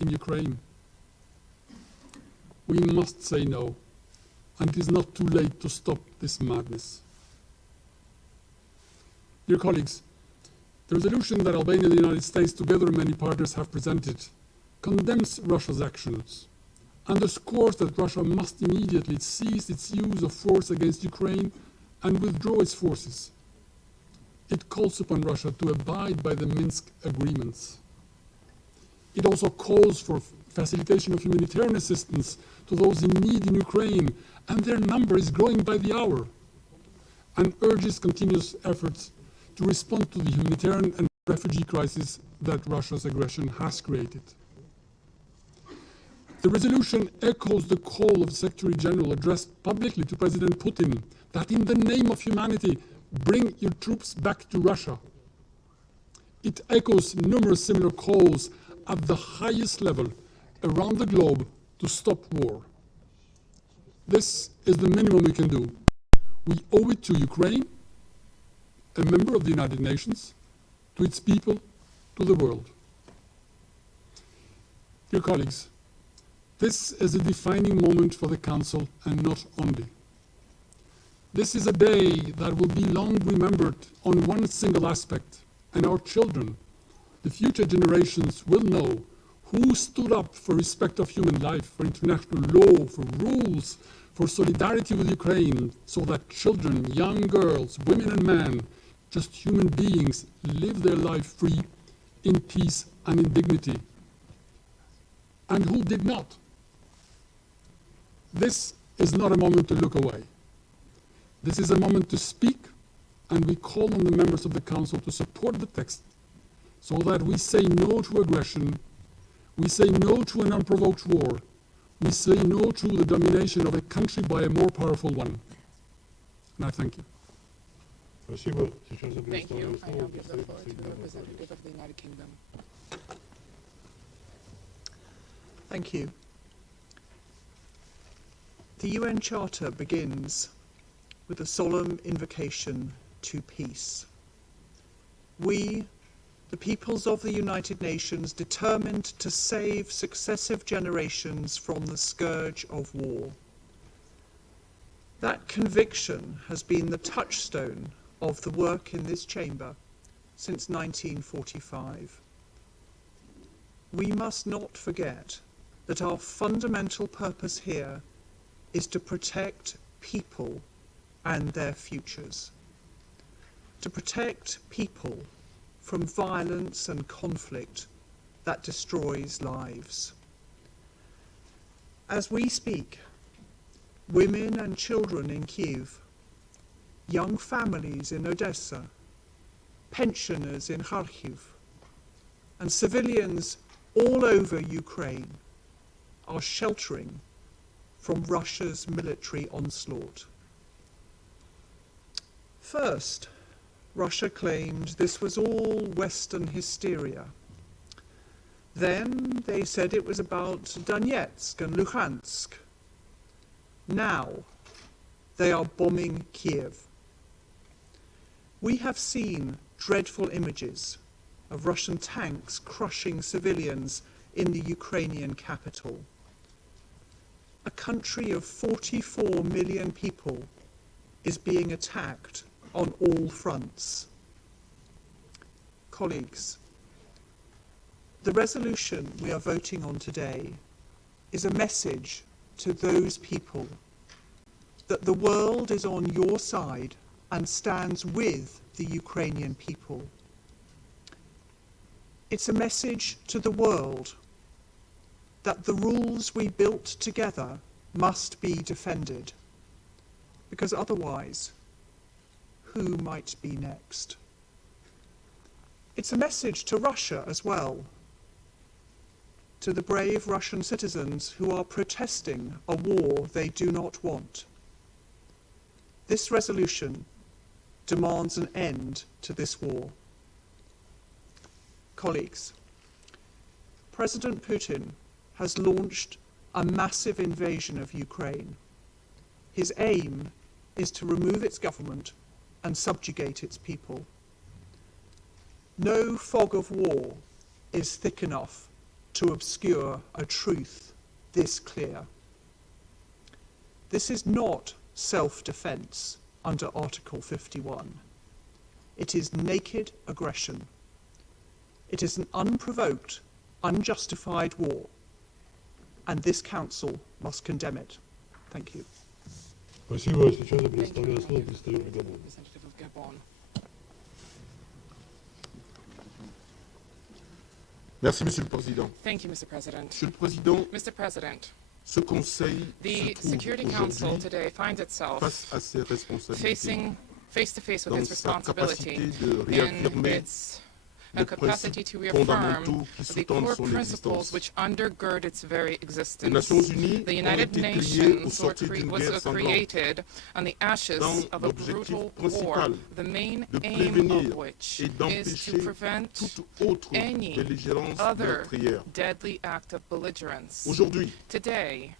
in Ukraine. We must say no, and it is not too late to stop this madness. Dear colleagues, the resolution that Albania and the United States, together many partners, have presented condemns Russia's actions, underscores that Russia must immediately cease its use of force against Ukraine and withdraw its forces. It calls upon Russia to abide by the Minsk agreements. It also calls for facilitation of humanitarian assistance to those in need in Ukraine, and their number is growing by the hour, and urges continuous efforts to respond to the humanitarian and refugee crisis that Russia's aggression has created. The resolution echoes the call of the Secretary General addressed publicly to President Putin that in the name of humanity, bring your troops back to Russia. It echoes numerous similar calls at the highest level around the globe to stop war. This is the minimum we can do. We owe it to Ukraine, a member of the United Nations, to its people, to the world. Dear colleagues, this is a defining moment for the Council, and not only. This is a day that will be long remembered on one single aspect, and our children, the future generations, will know who stood up for respect of human life, for international law, for rules, for solidarity with Ukraine, so that children, young girls, women and men, just human beings, live their life free, in peace and in dignity. And who did not? This is not a moment to look away. This is a moment to speak, and we call on the members of the Council to support the text so that we say no to aggression, we say no to an unprovoked war, we say no to the domination of a country by a more powerful one. And I thank you. Thank you. I now give the floor to the representative of the United Kingdom. Thank you. The UN Charter begins with a solemn invocation to peace. We, the peoples of the United Nations, determined to save successive generations from the scourge of war. That conviction has been the touchstone of the work in this chamber since 1945. We must not forget that our fundamental purpose here is to protect people and their futures, to protect people from violence and conflict that destroys lives. As we speak, women and children in Kyiv, young families in Odessa, pensioners in Kharkiv, and civilians all over Ukraine are sheltering from Russia's military onslaught. First, Russia claimed this was all Western hysteria. Then they said it was about Donetsk and Luhansk. Now they are bombing Kiev. We have seen dreadful images of Russian tanks crushing civilians in the Ukrainian capital. A country of 44 million people is being attacked on all fronts. Colleagues, the resolution we are voting on today is a message to those people that the world is on your side and stands with the Ukrainian people. It's a message to the world that the rules we built together must be defended, because otherwise, who might be next? It's a message to Russia as well, to the brave Russian citizens who are protesting a war they do not want. This resolution demands an end to this war. Colleagues, President Putin has launched a massive invasion of Ukraine. His aim is to remove its government and subjugate its people. No fog of war is thick enough to obscure a truth this clear. This is not self-defense under Article 51. It is naked aggression. It is an unprovoked, unjustified war, and this Council must condemn it. Thank you. Спасибо. Сейчас я предоставляю слово представителю Габона. Merci, Monsieur le Président. Thank you, Mr. President. Monsieur le Président, Mr. President, ce Conseil the se Security trouve Council aujourd'hui today finds itself face à ses responsabilités facing face-to-face with dans its sa responsibility capacité de in réaffirmer its les capacity to principes reaffirm fondamentaux qui the sous-tendent core son principles existence. which undergird its very Les existence. Nations Unies The ont United été créées au Nations sortir d'une guerre was sanglante created on the ashes dans of a l'objectif brutal war, principal the main de aim prévenir of which et is to d'empêcher prevent toute autre any belligérance other meurtrière. deadly act of belligerence. Aujourd'hui, Today,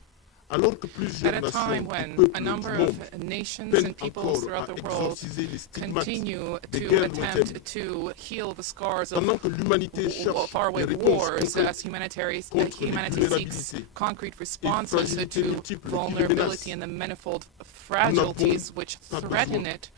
alors que plusieurs at a time nations et when peuples a du number monde of nations peinent and peoples encore throughout à the world exorciser les stigmates continue des to guerres lointaines, attempt to heal the scars of pendant que l'humanité cherche faraway des réponses wars concrètes as humanity contre les seeks vulnérabilités concrete et responses fragilités to multiples qui le vulnerability menacent, and the manifold fragilities which pas threaten besoin it.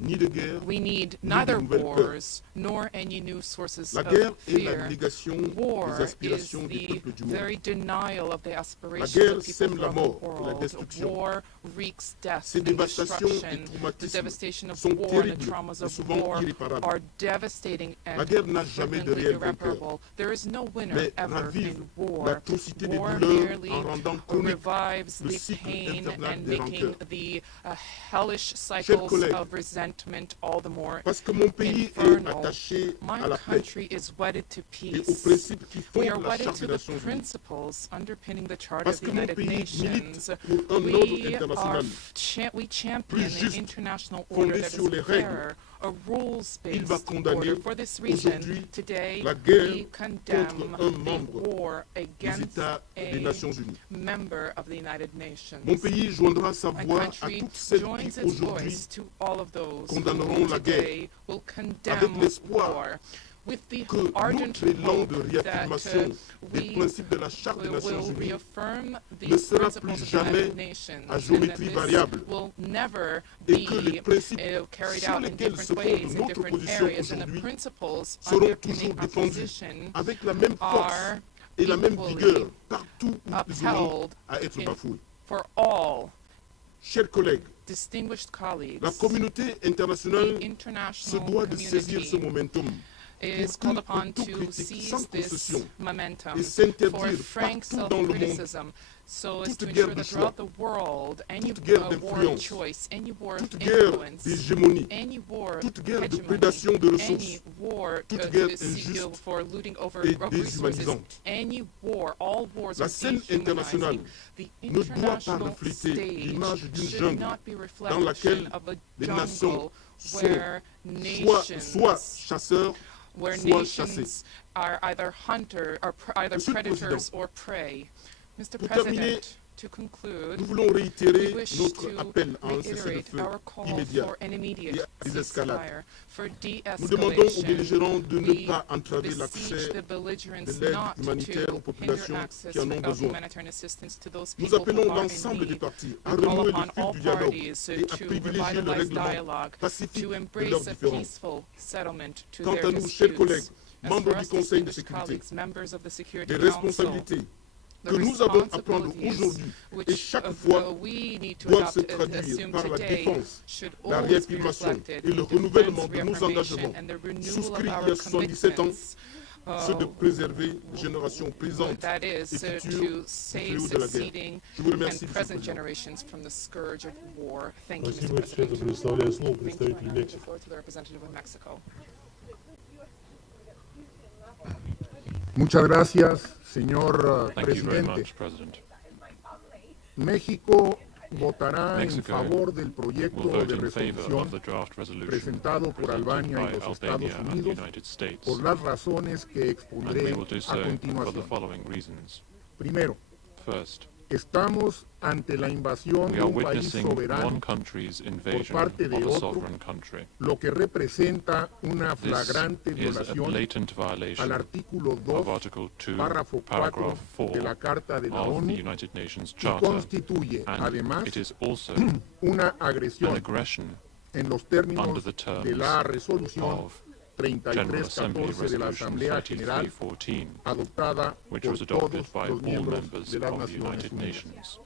ni de guerre, We need ni neither de nouvelles peurs. wars nor any new sources La of guerre est la fear. négation War des is aspirations des the peuples du monde. very denial of the La aspirations guerre of people sème la throughout mort the et la world. destruction. War wreaks death Ces and dévastations et destruction. The traumatismes devastation of sont war and the terribles traumas et of souvent war irréparables. are devastating La and guerre n'a jamais de frequently réel vainqueur, irreparable. There is no winner mais ever ravive in war. l'atrocité des War douleurs merely en rendant chronique revives le the cycle pain infernal and des making rancœurs. the hellish cycles collègues, of resentment all the more parce que mon pays est infernal. attaché à My la paix country is wedded to et aux peace. principes qui We fondent are la wedded Charte to des the Nations Unies. principles underpinning the Charter Parce of the que mon United pays milite Nations. pour un ordre We international champion plus the juste, international fondé order that sur les is règles. fairer, a Il va rules-based condamner order. For this reason, aujourd'hui today la guerre we condemn contre un the membre war des against États des a Nations Unies. member of the United Nations. Mon pays joindra sa My voix à country toutes celles joins qui its aujourd'hui voice to all of those condamneront who la guerre today will condemn avec l'espoir war with the que ardent notre élan hope de réaffirmation des we principes de la Charte des Nations will Unies reaffirm the ne sera principles plus of the jamais United Nations à and géométrie that variable this will never et que les be principes carried sur out in lesquels different se ways fonde in notre different position areas and the aujourd'hui principles seront underpinning toujours our défendus position avec la même force are et la même equally vigueur partout où ils auront upheld à être in- bafoués. for all Chers collègues, distinguished colleagues. la communauté internationale The se international doit de saisir ce community momentum is pour called upon tout to critique seize sans this concession momentum et for s'interdire frank partout dans le monde self-criticism, so as to toute guerre ensure de that throughout choix, the world, any toute guerre war of d'influence, choice, any war of toute guerre influence, d'hégémonie, any war toute of guerre de hegemony, prédation de any ressources, war toute guerre seeking injuste for looting over et of resources, déshumanisante. any war, all wars La are scène internationale dehumanizing. The ne doit pas international refléter stage l'image d'une should jungle not be dans laquelle reflection of a les jungle nations where soit chasseurs, where soit chassés. nations are either either Monsieur le predators Président, or prey. Mr. pour terminer, President, to conclude, nous voulons we réitérer wish notre to appel à un reiterate cessez-le-feu our call immédiat for an et immediate à des escalades. ceasefire, for Nous demandons aux de-escalation. belligérants de ne We pas entraver beseech l'accès the belligerents de l'aide not humanitaire aux to populations hinder access qui en ont of besoin. humanitarian assistance to those Nous people appelons who are in l'ensemble des need. partis à We call renouer upon le fil all du dialogue parties et à to privilégier le revitalize règlement dialogue, pacifique to de leurs embrace a différends. peaceful settlement to Quant their à nous, chers collègues, disputes. As membres for du us, Conseil de distinguished sécurité, colleagues, members of the Security des Council, responsabilités the que nous avons à prendre responsibilities aujourd'hui which et chaque fois we need to doivent se adopt, traduire assume par la today défense, should la always be réaffirmation reflected et le in renouvellement defense, de nos reaffirmation, engagements and the renewal of souscrits il y our a 77 ans, commitments, ceux de préserver les générations présentes that is et to futures du save fléau de la guerre. succeeding Je vous remercie, and Monsieur le present Président. generations from the scourge of war. Thank you, Mr. Спасибо. Сейчас я President. предоставляю слово Thank you. I представителю now give the Мексики. floor to the representative of Mexico. Muchas gracias, señor Thank you very presidente. much, President. México votará en Mexico favor del Will proyecto vote de in favor resolución of the draft resolution presentado por presented Albania y by los Estados Albania and the Unidos United States, por las razones que and expondré we will do a so for the continuación. following reasons. Primero, First, Estamos ante la invasión We de are un país witnessing soberano, one country's invasion parte of de a otro, sovereign country. lo que representa una This flagrante is a violación blatant violation al artículo of 2, Article 2, párrafo 4 paragraph 4 de la Carta de la of the ONU United Nations y Charter, constituye, and además, it is also una an agresión aggression en los under términos the terms de la resolución of General Assembly 3314 de la Resolution Asamblea General 3314, adoptada which por was adopted todos by los all miembros members de las of the Naciones United Unidas. Nations.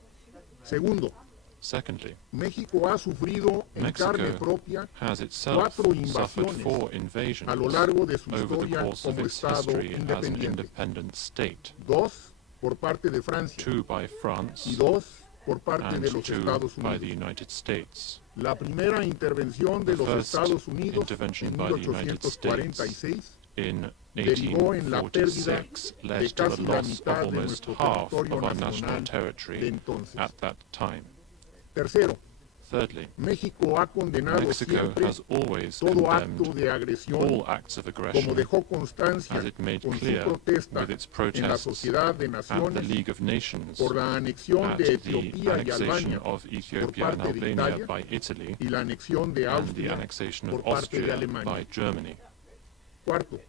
Segundo, Secondly, México ha sufrido en carne Mexico propia has itself 4 suffered invasiones 4 invasions a lo largo de su over the historia course of como its Estado history as an independiente. independent state. 2 por parte de Francia 2 by France y 2 por parte and de los 2 Estados by the Unidos. United States. La primera intervención de The los first Estados Unidos intervention en by the United States 1846 in derivó en la pérdida 1846 de led to the casi la loss of mitad de almost nuestro half territorio of our nacional national de territory entonces. at that time. Tercero, Thirdly, México ha condenado Mexico siempre has always todo acto condemned de agresión, all acts of como aggression, dejó constancia as it made con su clear protesta with its en la protests Sociedad de at the Naciones League of Nations por la anexión at de the Etiopía y annexation Albania of por Ethiopia and parte de Albania Italia by Italy y la anexión de and the Austria annexation por of parte de Austria Alemania. by Germany. Cuarto,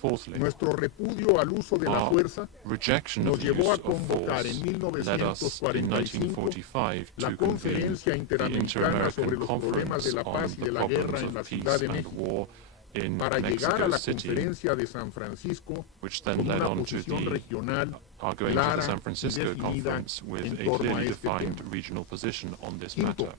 Fourthly, nuestro repudio al uso de la our fuerza rejection nos of the llevó use a of convocar en force led us in 1945 la to convene Conferencia the Interamericana sobre Inter-American los problemas de Conference la on Paz y de the la Guerra Problems en la of Ciudad Peace de and México War in para llegar a Mexico la City, Conferencia de San Francisco which then con led una on to posición the regional are going to clara the San y Francisco definida conference with en a torno a clearly este defined tema. regional position on this Quinto, matter.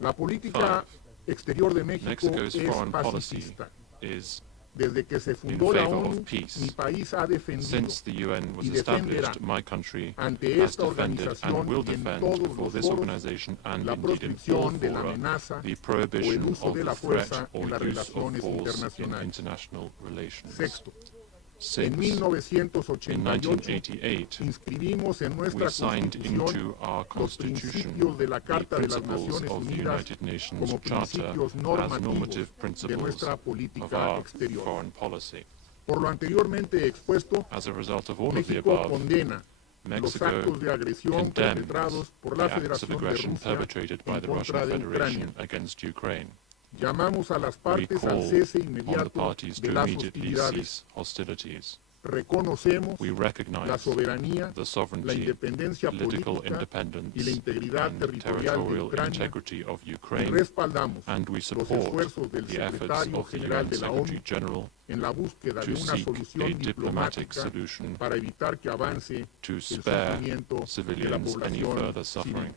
la política exterior de México Mexico's es foreign policy pacifista. is Desde que se in fundó la favor ONU, of peace. mi país ha defendido Since the UN was y defenderá established, my country ante has esta defended organización and will y en defend todos for los this foros organization and la indeed in all proscripción de la fora amenaza the o el prohibition uso of de la the threat fuerza or en las use of relaciones force in internacionales. international relations. Sexto, en Six, in 1988 1988, inscribimos en nuestra we signed Constitución into our los Constitution principios de la the Carta de las principles Naciones of the Unidas United Nations como Charter principios as normativos normative de principles nuestra of política our exterior. foreign policy. Por lo anteriormente expuesto, As a result of all of the México above, condena los Mexico actos de agresión condemns perpetrados por the la acts of Federación de aggression Rusia perpetrated by en the Russian contra de Federation Ucrania. against Ukraine. Llamamos a las We partes al call cese on the inmediato parties de to las immediately hostilidades. cease hostilities. Reconocemos We la recognize soberanía, the la sovereignty, independencia political política independence, y la integridad and territorial de territorial Ucrania integrity of y Ukraine, respaldamos and we los support esfuerzos del the efforts secretario of the general UN de la Secretary ONU General en la búsqueda de to una seek a solución diplomatic diplomática solution para evitar que avance to el spare sufrimiento de la civilians any población further civil. suffering.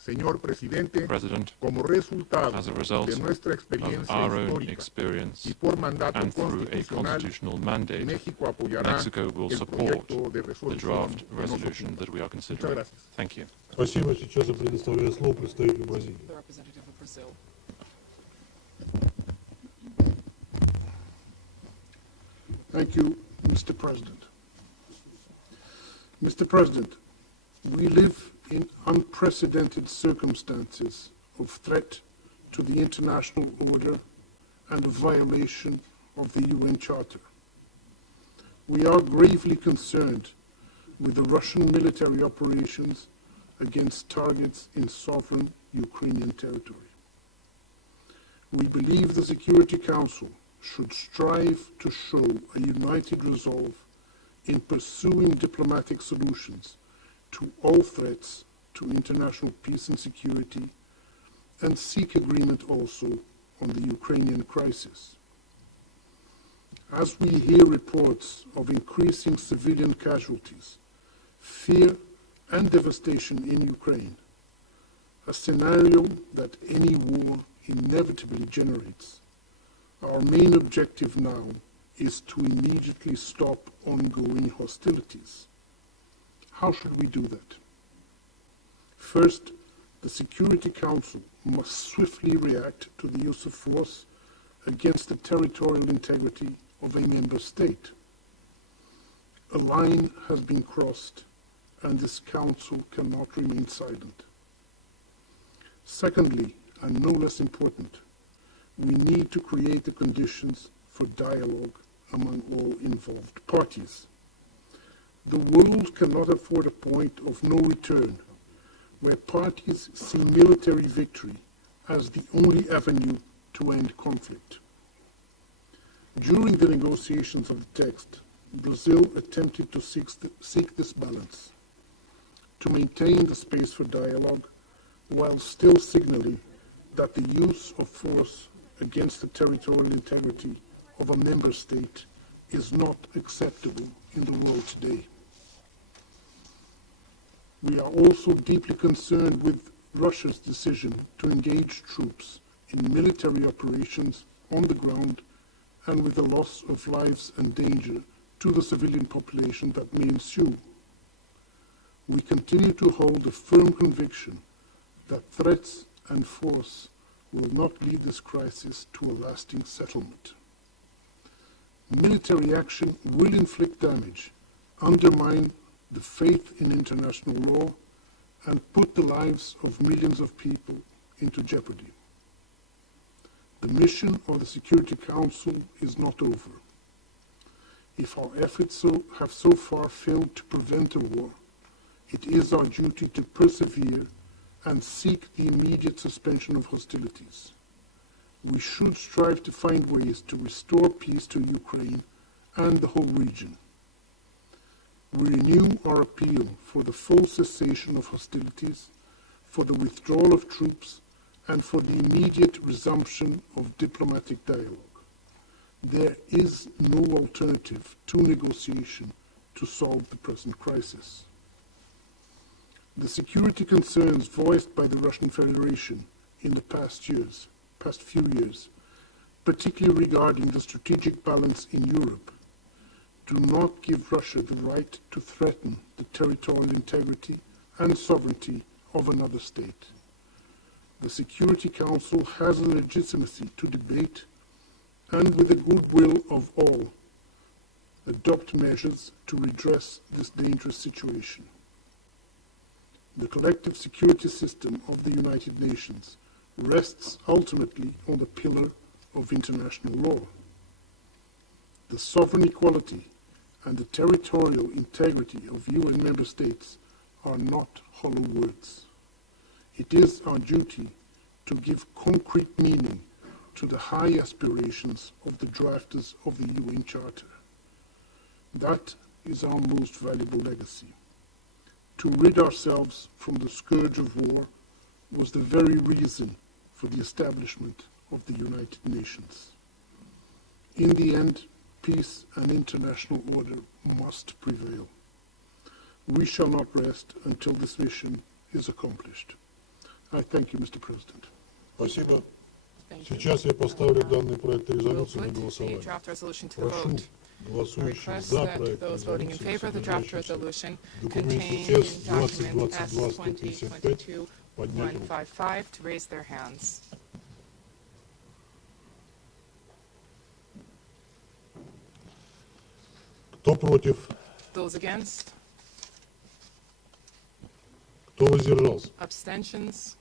Señor Presidente, President, como resultado as a result de nuestra of experiencia our own histórica experience y por mandato and through a constitucional, constitutional mandate, México apoyará Mexico will el support proyecto de the resolución draft que nos resolution ocupa. that we are Muchas considering. gracias. Thank you. Спасибо. Сейчас я предоставляю слово представителю Бразилии. The representative of Brazil. Thank you, Mr. President. Mr. President, we live in unprecedented circumstances of threat to the international order and a violation of the UN Charter. We are gravely concerned with the Russian military operations against targets in sovereign Ukrainian territory. We believe the Security Council should strive to show a united resolve in pursuing diplomatic solutions to all threats to international peace and security, and seek agreement also on the Ukrainian crisis. As we hear reports of increasing civilian casualties, fear and devastation in Ukraine, a scenario that any war inevitably generates, our main objective now is to immediately stop ongoing hostilities. How should we do that? First, the Security Council must swiftly react to the use of force against the territorial integrity of a member state. A line has been crossed, and this Council cannot remain silent. Secondly, and no less important, we need to create the conditions for dialogue among all involved parties. The world cannot afford a point of no return, where parties see military victory as the only avenue to end conflict. During the negotiations of the text, Brazil attempted to seek this balance, to maintain the space for dialogue, while still signaling that the use of force against the territorial integrity of a member state is not acceptable in the world today. We are also deeply concerned with Russia's decision to engage troops in military operations on the ground and with the loss of lives and danger to the civilian population that may ensue. We continue to hold a firm conviction that threats and force will not lead this crisis to a lasting settlement. Military action will inflict damage, undermine the faith in international law, and put the lives of millions of people into jeopardy. The mission of the Security Council is not over. If our efforts have so far failed to prevent a war, it is our duty to persevere and seek the immediate suspension of hostilities. We should strive to find ways to restore peace to Ukraine and the whole region. We renew our appeal for the full cessation of hostilities, for the withdrawal of troops, and for the immediate resumption of diplomatic dialogue. There is no alternative to negotiation to solve the present crisis. The security concerns voiced by the Russian Federation in the past few years, particularly regarding the strategic balance in Europe, do not give Russia the right to threaten the territorial integrity and sovereignty of another state. The Security Council has a legitimacy to debate and, with the goodwill of all, adopt measures to redress this dangerous situation. The collective security system of the United Nations rests ultimately on the pillar of international law. The sovereign equality and the territorial integrity of UN member states are not hollow words. It is our duty to give concrete meaning to the high aspirations of the drafters of the UN Charter. That is our most valuable legacy. To rid ourselves from the scourge of war was the very reason for the establishment of the United Nations. In the end, peace and international order must prevail. We shall not rest until this mission is accomplished. I thank you, Mr. President. Спасибо. Thank you. Сейчас я поставлю данный проект We'll резолюции на put the голосование. draft resolution to the Прошу vote. I голосующих request за that проект those voting in резолюции, favor of the draft содержащийся resolution в документе contained С in document 2022-155, поднять руку. S2022-155 to raise their hands. Кто против? Those against? Кто воздержался? Abstentions?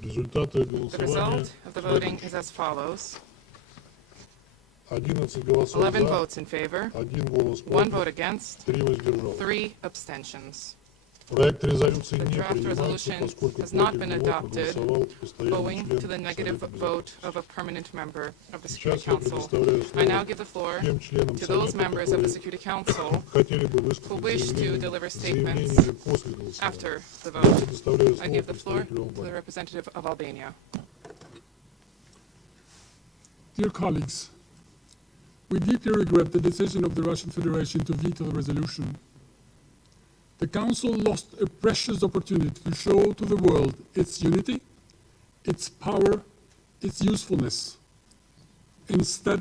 Результаты The голосования result of the voting is следующие. as follows. 11 голосов 11 за, votes in favor, 1 голос 1 vote против, against, 3 воздержалось. 3 abstentions. Проект резолюции The не draft принимается, resolution поскольку has not против been него adopted проголосовал постоянный owing член to the negative Совета vote Безопасности. of a permanent member of the Security Сейчас я Council. предоставляю I now слово give the floor тем членам to those Совета, members of the которые Security Council хотели бы who выступить wish с to deliver заявлениями statements после голосования. after the Я vote. предоставляю I слово give the floor представителю to the Албании. representative of Albania. Dear colleagues, we deeply regret the decision of the Russian Federation to veto the resolution. The Council lost a precious opportunity to show to the world its unity, its power, its usefulness. Instead,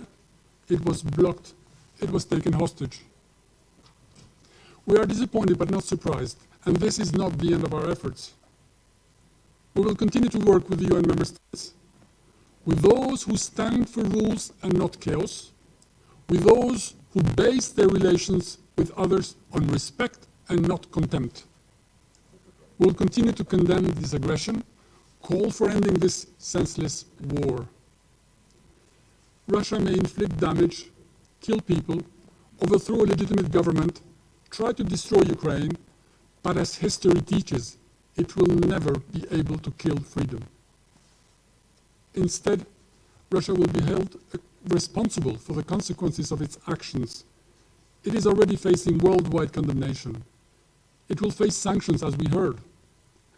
it was blocked, it was taken hostage. We are disappointed but not surprised, and this is not the end of our efforts. We will continue to work with the UN member states, with those who stand for rules and not chaos, with those who base their relations with others on respect and not contempt. We will continue to condemn this aggression, call for ending this senseless war. Russia may inflict damage, kill people, overthrow a legitimate government, try to destroy Ukraine, but as history teaches, it will never be able to kill freedom. Instead, Russia will be held responsible for the consequences of its actions. It is already facing worldwide condemnation. It will face sanctions, as we heard,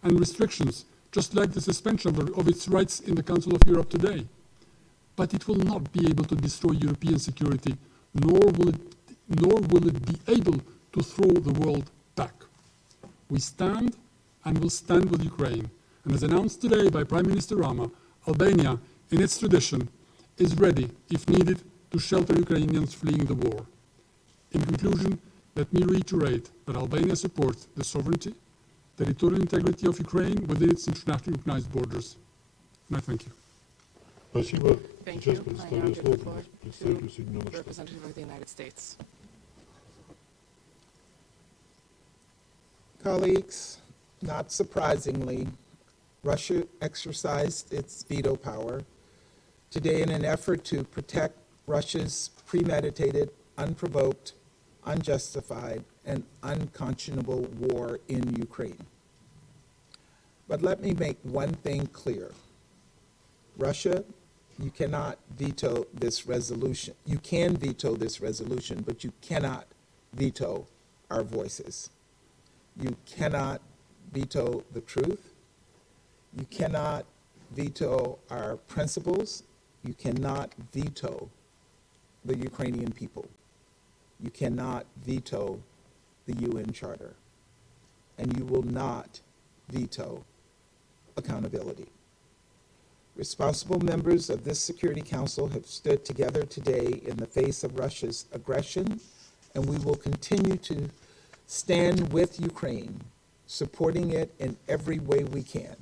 and restrictions, just like the suspension of its rights in the Council of Europe today. But it will not be able to destroy European security, nor will it be able to throw the world back. We stand and will stand with Ukraine. And as announced today by Prime Minister Rama, Albania, in its tradition, is ready, if needed, to shelter Ukrainians fleeing the war. In conclusion, let me reiterate that Albania supports the sovereignty, territorial integrity of Ukraine within its internationally recognized borders. And I thank you. Спасибо. Thank Сейчас you. I now предоставляю give слово the floor представителю to Соединенных the Штатов. representative of the United States. Colleagues, not surprisingly, Russia exercised its veto power today in an effort to protect Russia's premeditated, unprovoked, unjustified, and unconscionable war in Ukraine. But let me make one thing clear. Russia, you cannot veto this resolution. You can veto this resolution, but you cannot veto our voices. You cannot veto the truth. You cannot veto our principles. You cannot veto the Ukrainian people. You cannot veto the UN Charter. And you will not veto accountability. Responsible members of this Security Council have stood together today in the face of Russia's aggression, and we will continue to stand with Ukraine, supporting it in every way we can.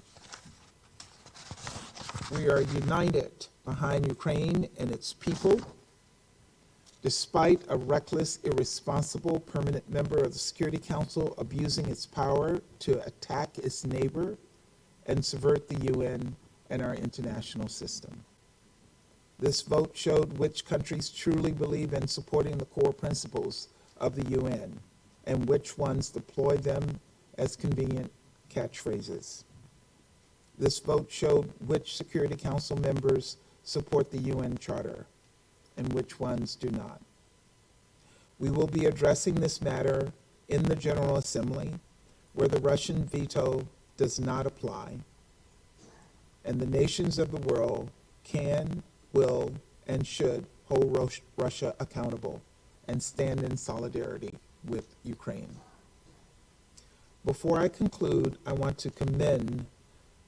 We are united behind Ukraine and its people. Despite a reckless, irresponsible permanent member of the Security Council abusing its power to attack its neighbor and subvert the UN and our international system. This vote showed which countries truly believe in supporting the core principles of the UN and which ones deploy them as convenient catchphrases. This vote showed which Security Council members support the UN Charter and which ones do not. We will be addressing this matter in the General Assembly, where the Russian veto does not apply, and the nations of the world can, will, and should hold Russia accountable and stand in solidarity with Ukraine. Before I conclude, I want to commend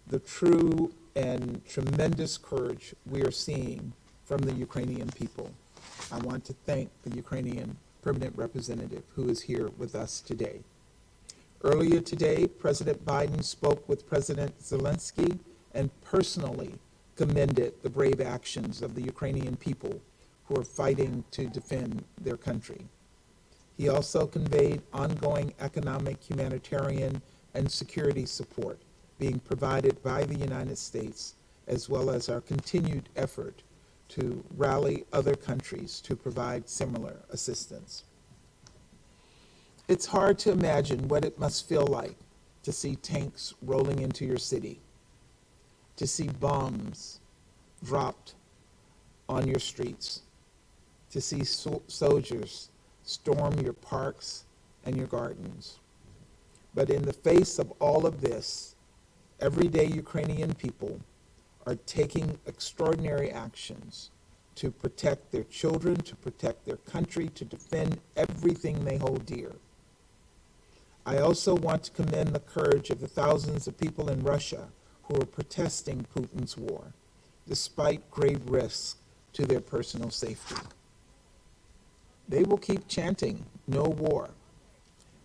the true and tremendous courage we are seeing from the Ukrainian people. I want to thank the Ukrainian permanent representative who is here with us today. Earlier today, President Biden spoke with President Zelensky and personally commended the brave actions of the Ukrainian people who are fighting to defend their country. He also conveyed ongoing economic, humanitarian, and security support being provided by the United States, as well as our continued effort to rally other countries to provide similar assistance. It's hard to imagine what it must feel like to see tanks rolling into your city, to see bombs dropped on your streets, to see soldiers storm your parks and your gardens. But in the face of all of this, everyday Ukrainian people are taking extraordinary actions to protect their children, to protect their country, to defend everything they hold dear. I also want to commend the courage of the thousands of people in Russia who are protesting Putin's war, despite grave risks to their personal safety. They will keep chanting, "No war."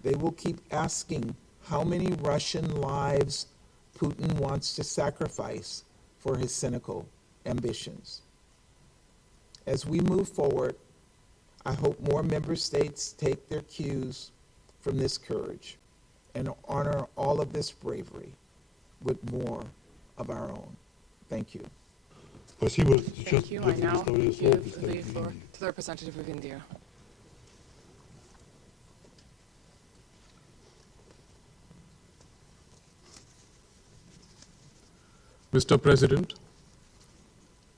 They will keep asking how many Russian lives Putin wants to sacrifice for his cynical ambitions. As we move forward, I hope more member states take their cues from this courage and honor all of this bravery with more of our own. Thank you. Спасибо. Сейчас Thank you. я I now предоставляю слово give the представителю floor Индии. to the representative of India. Mr. President,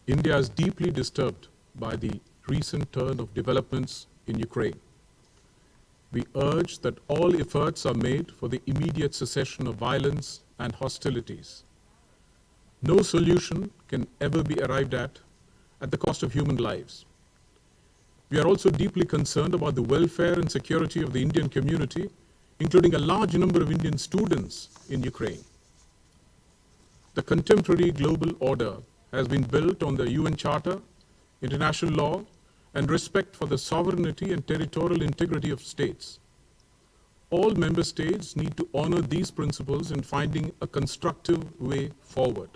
India is deeply disturbed by the recent turn of developments in Ukraine. We urge that all efforts are made for the immediate cessation of violence and hostilities. No solution can ever be arrived at the cost of human lives. We are also deeply concerned about the welfare and security of the Indian community, including a large number of Indian students in Ukraine. The contemporary global order has been built on the UN Charter, international law, and respect for the sovereignty and territorial integrity of states. All member states need to honor these principles in finding a constructive way forward.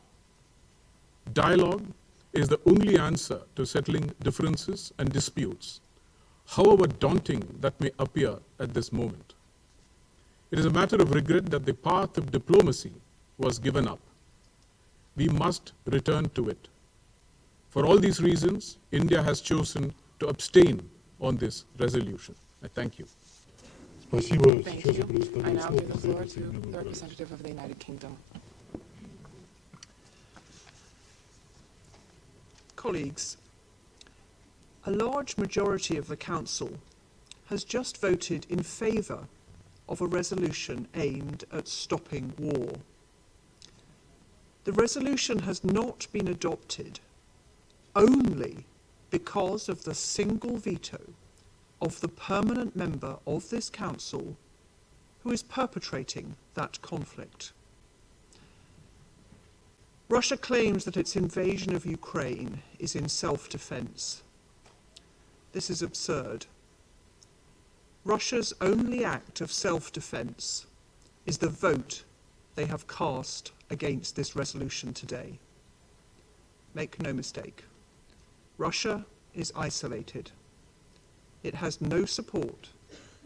Dialogue is the only answer to settling differences and disputes, however daunting that may appear at this moment. It is a matter of regret that the path of diplomacy was given up. We must return to it. For all these reasons, India has chosen to abstain on this resolution. I thank you. Спасибо. Thank Сейчас я you. I предоставляю now слово give the floor to представителю the Соединенного Королевства. representative of the United Kingdom. Colleagues, a large majority of the Council has just voted in favour of a resolution aimed at stopping war. The resolution has not been adopted only because of the single veto of the permanent member of this Council who is perpetrating that conflict. Russia claims that its invasion of Ukraine is in self-defence. This is absurd. Russia's only act of self-defence is the vote they have cast against this resolution today. Make no mistake, Russia is isolated. It has no support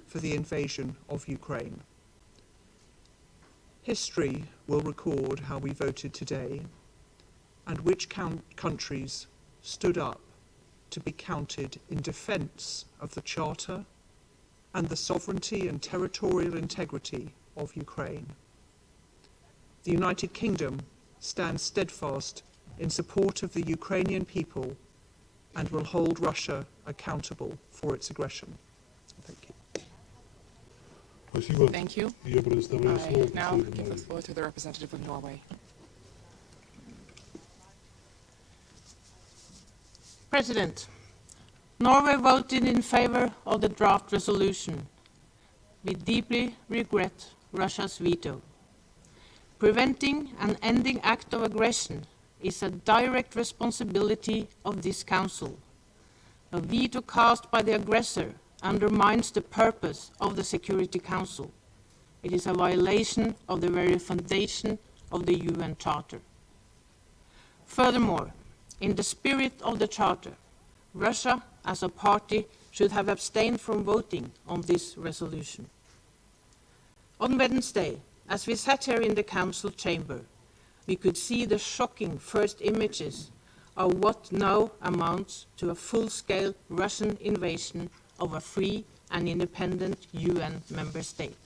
for the invasion of Ukraine. History will record how we voted today and which countries stood up to be counted in defence of the Charter and the sovereignty and territorial integrity of Ukraine. The United Kingdom stands steadfast in support of the Ukrainian people and will hold Russia accountable for its aggression. Thank you. Спасибо. Thank you. Я предоставляю слово I now представителю give the Норвегии. floor to the representative of Norway. President, Norway voted in favor of the draft resolution. We deeply regret Russia's veto. Preventing an ending act of aggression is a direct responsibility of this Council. A veto cast by the aggressor undermines the purpose of the Security Council. It is a violation of the very foundation of the UN Charter. Furthermore, in the spirit of the Charter, Russia as a party should have abstained from voting on this resolution. On Wednesday, as we sat here in the Council chamber, we could see the shocking first images of what now amounts to a full-scale Russian invasion of a free and independent UN member state.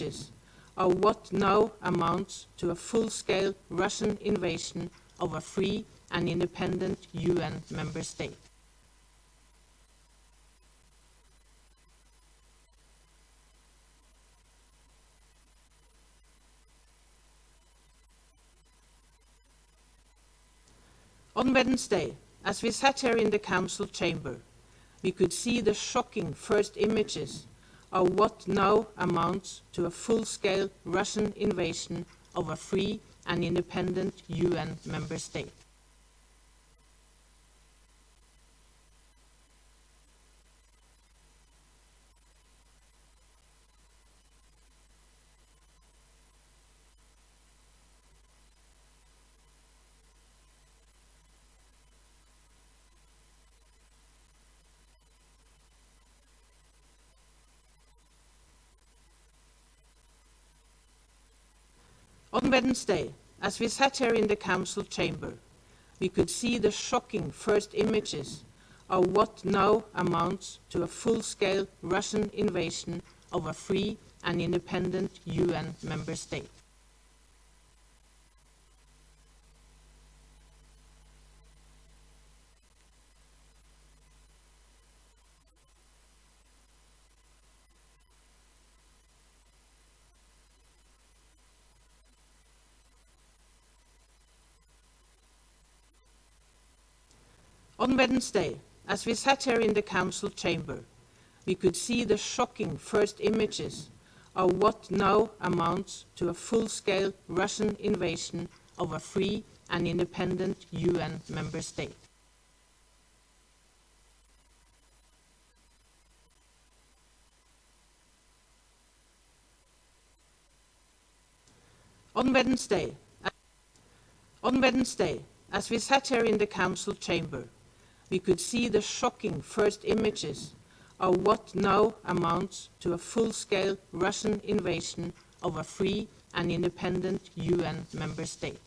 images are what now amounts to a full-scale Russian invasion of a free and independent UN member state. On Wednesday, as we sat here in the Council chamber, we could see the shocking first images of what now amounts to a full-scale Russian invasion of a free and independent UN member state. On Wednesday, as we sat here in the Council chamber, we could see the shocking first images of what now amounts to a full-scale Russian invasion of a free and independent UN member state. On Wednesday, as we sat here in the Council chamber, we could see the shocking first images of what now amounts to a full-scale Russian invasion of a free and independent UN member state. On Wednesday, as we sat here in the Council chamber, we could see the shocking first images of what now amounts to a full-scale Russian invasion of a free and independent UN member state.